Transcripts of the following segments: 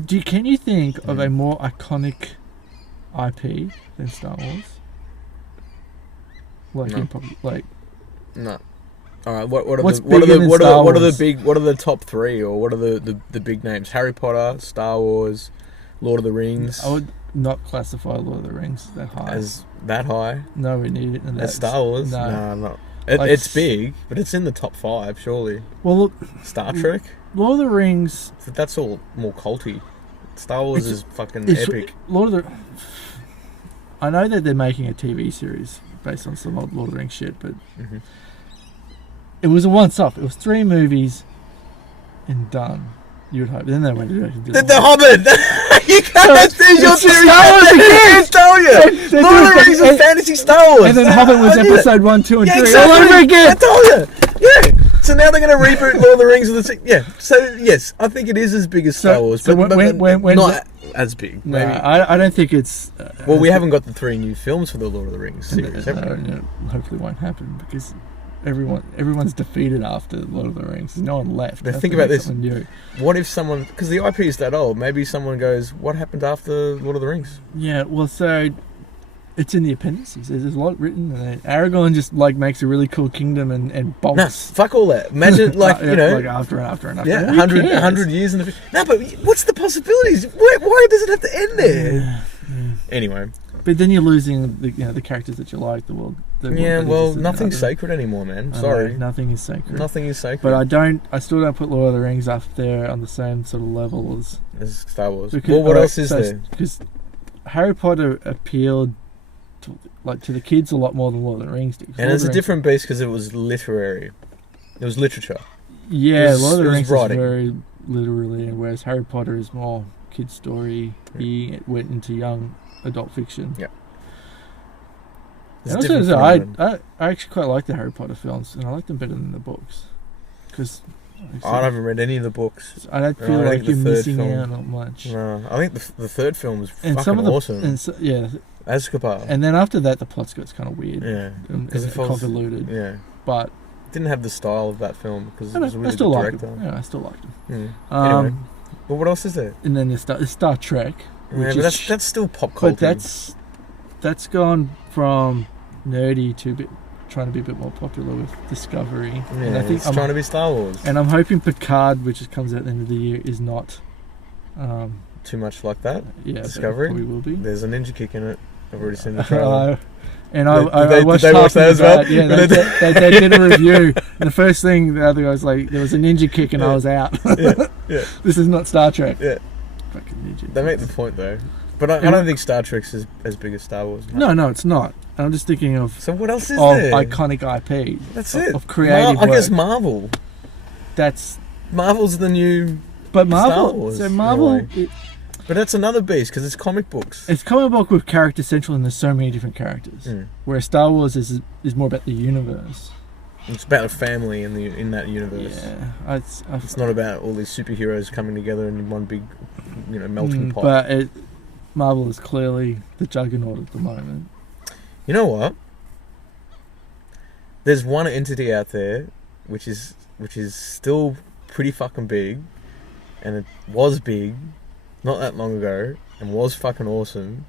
Can you think of a more iconic IP than Star Wars? No. All right. What are What's the top three, or what are the big names? Harry Potter, Star Wars, Lord of the Rings. I would not classify Lord of the Rings that high. As that high? No, we need it. As Star Wars? No, not. It's big, but it's in the top 5, surely. Well, look, Star Trek. Lord of the Rings. That's all more culty. Star Wars is fucking epic. I know that they're making a TV series based on some old Lord of the Rings shit, but it was a once-off. It was 3 movies and done. You would hope. Then they went to do The Hobbit! You can't do your theory! I tell you! Lord of the Rings is fantasy Star Wars! And then Hobbit was episode 1, 2 and 3 exactly. all over again! I told you! Yeah! So now they're going to reboot Lord of the Rings with the... Yeah. So, yes, I think it is as big as Star Wars, but not as big. Maybe. No, I don't think it's... well, we haven't got the 3 new films for the Lord of the Rings series, have we? Hopefully won't happen, because... Everyone's defeated after Lord of the Rings. There's no one left. But think about this. What if someone... Because the IP is that old. Maybe someone goes, what happened after Lord of the Rings? Yeah, well, so... It's in the appendices. There's a lot written. And Aragorn just, makes a really cool kingdom and bolts. No, fuck all that. Imagine, after and after and after. Yeah, 100 years in the... No, but what's the possibilities? Why does it have to end there? Yeah. Anyway... But then you're losing the characters that you like, the world. Nothing's sacred anymore, man. Sorry. Nothing is sacred. Nothing is sacred. But I still don't put Lord of the Rings up there on the same sort of level as Star Wars. What else is there? Because Harry Potter appealed to the kids a lot more than Lord of the Rings did. And it's a different beast because it was literary. It was literature. Yeah, Lord of the Rings is very literally, whereas Harry Potter is more kid story. He went into young adult fiction. Yeah. And also, I actually quite like the Harry Potter films, and I like them better than the books. Because I haven't read any of the books. I don't feel like you're missing out on much. No, I think the third film is fucking awesome. Azkaban. And then after that, the plot gets kind of weird. Yeah. And convoluted. Yeah. But didn't have the style of that film because it was a really good director. Yeah, I still liked him. Anyway, well, what else is there? And then the Star Trek. Yeah, but that's still pop culture. But that's gone from nerdy to trying to be a bit more popular with Discovery. Yeah, and I think it's trying to be Star Wars. And I'm hoping Picard, which comes out at the end of the year, is not too much like that. Yeah, Discovery probably will be. There's a ninja kick in it. I've already seen the trailer. I watched did they watch that as well? Yeah, they did a review. And the first thing the other guy was like, there was a ninja kick and I was out. Yeah. This is not Star Trek. Yeah. Fucking ninja. They make the point though. But I don't think Star Trek's as big as Star Wars. No, it's not. I'm just thinking of... So what else is there? Iconic IP. That's it. Of creative I guess Marvel. Marvel's the new Marvel, Star Wars. So Marvel... But that's another beast because it's comic books. It's comic book with character central and there's so many different characters. Whereas Star Wars is more about the universe. It's about a family in that universe. Yeah. It's not about all these superheroes coming together in one big, melting pot. But Marvel is clearly the juggernaut at the moment. You know what? There's one entity out there which is still pretty fucking big, and it was big not that long ago and was fucking awesome,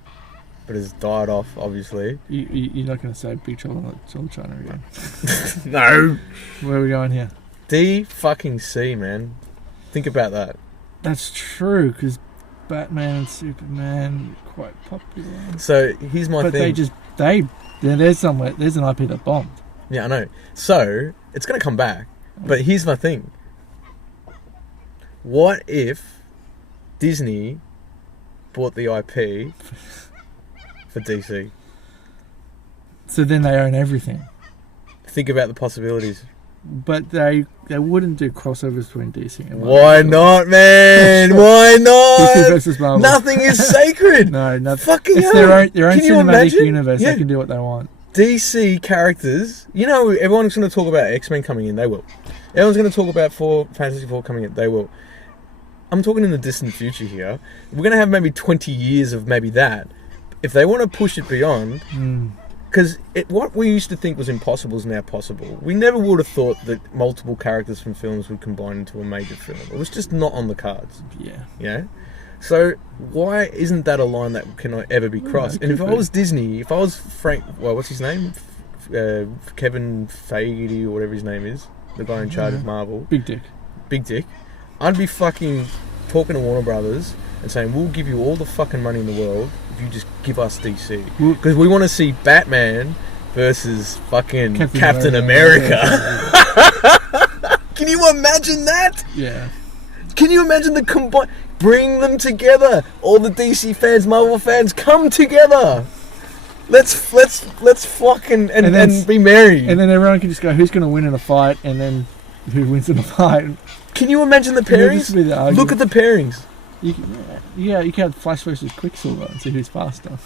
but has died off, obviously. You're not going to say Big Trouble in Little China again? No. Where are we going here? D-fucking-C, man. Think about that. That's true, because Batman and Superman are quite popular. So, here's my thing. But there's an IP that bombed. Yeah, I know. So, it's going to come back. But here's my thing. What if Disney bought the IP for DC? So then they own everything. Think about the possibilities. But they wouldn't do crossovers between DC and Marvel. Why not, man? Why not? DC versus Marvel. Nothing is sacred. No, nothing. Fucking it's hell. their own cinematic universe. Yeah. They can do what they want. DC characters. Everyone's going to talk about X-Men coming in. They will. Everyone's going to talk about Fantasy 4 coming in. They will. I'm talking in the distant future here. We're going to have maybe 20 years of maybe that. If they want to push it beyond... Because what we used to think was impossible is now possible. We never would have thought that multiple characters from films would combine into a major film. It was just not on the cards. Yeah. Yeah? So why isn't that a line that cannot ever be crossed? it And if could I be. was Disney, if I was Frank, well, what's his name? Kevin Feige or whatever his name is, the guy in charge of Marvel, Big dick. Big Dick, I'd be fucking talking to Warner Brothers and saying, we'll give you all the fucking money in the world if you just give us DC. Well- Because we want to see Batman versus fucking Captain America. America. Can you imagine that? Yeah. Can you imagine the combine? Bring them together. All the DC fans, Marvel fans, come together. Let's fucking And then- and be merry. And then everyone can just go, who's going to win in a fight, and then who wins in a fight. Can you imagine the It'll just pairings? be the argument. Look at the pairings. You can have Flash versus Quicksilver and see who's faster.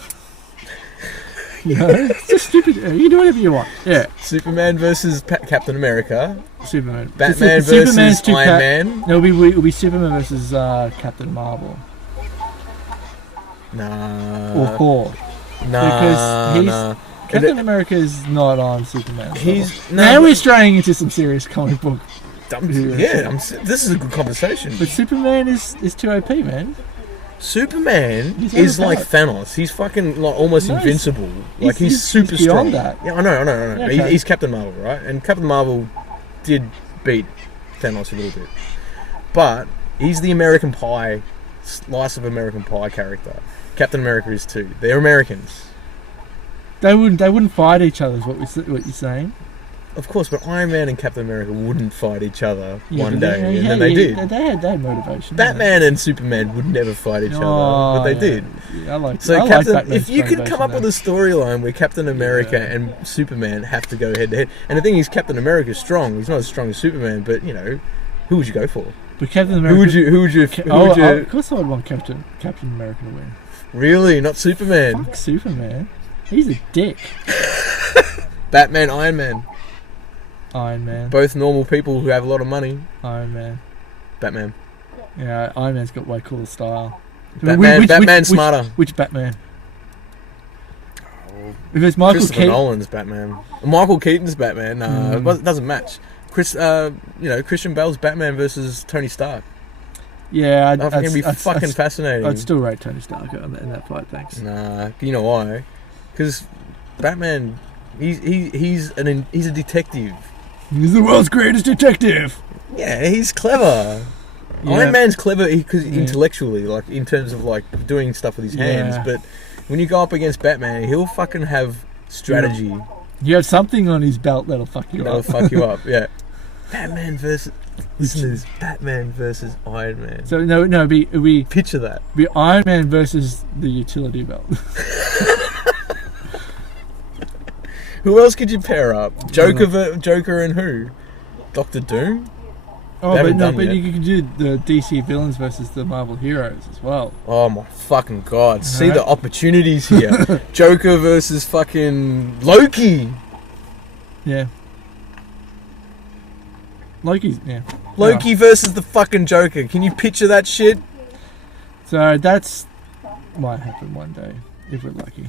You know, it's just stupid. You can do whatever you want. Yeah, Superman versus Captain America. Superman. Batman Superman's versus too Iron Man. No, it'll be Superman versus Captain Marvel Nah. or Thor. Nah. Nah. Captain America is not on Superman. Now we're straying into some serious comic book. This is a good conversation. But Superman is too OP, man. Superman He's is like overpowered. Thanos. He's fucking like almost No, invincible. Like he's super he's beyond strong. that. Yeah, I know. Yeah, okay. He's Captain Marvel, right? And Captain Marvel did beat Thanos a little bit, but he's the American Pie, slice of American Pie character. Captain America is too. They're Americans, They wouldn't fight each other. Is what you're saying? of course. But Iron Man and Captain America wouldn't fight each other one but day, and then they did. They had motivation. Batman and Superman would never fight each other, but they did. Yeah, I like. So I like Captain, Batman's if you could come up with motivation a storyline where Captain America Yeah. and Superman have to go head to head, and the thing is, Captain America is strong. He's not as strong as Superman, but you know, who would you go for? there. But Captain America. Who would you? Of course, I would want Captain America to win. Really, not Superman. Fuck Superman. He's a dick. Batman, Iron Man, Iron Man. both normal people who have a lot of money. Iron Man. Batman. Yeah, Iron Man's got way cooler style. Batman's smarter. Which Batman? If it's Michael Christopher Keaton. Nolan's Batman. Michael Keaton's Batman. Mm. It doesn't match. Christian Bale's Batman versus Tony Stark. Yeah, I think it'd be fucking fascinating. I'd still rate Tony Stark in that fight. Thanks. Nah, you know why? Because Batman, he's a detective. He's the world's greatest detective. Yeah, he's clever. Yeah. Iron Man's clever because Yeah. intellectually, like in terms of like doing stuff with his hands. Yeah. But when you go up against Batman, he'll fucking have strategy You have something on his belt that'll fuck you that'll up. fuck you up. Yeah. Batman versus. Listen to this. Batman versus Iron Man. So it'd be Picture that. Iron Man versus the utility belt. Who else could you pair up? Joker and who? Doctor Doom? Oh, They but haven't no, done but yet. you could do the DC villains versus the Marvel heroes as well. Oh my fucking god. See Alright. the opportunities here. Joker versus fucking Loki. Yeah. Loki's, yeah. Loki versus the fucking Joker. Can you picture that shit? So that's might happen one day if we're lucky.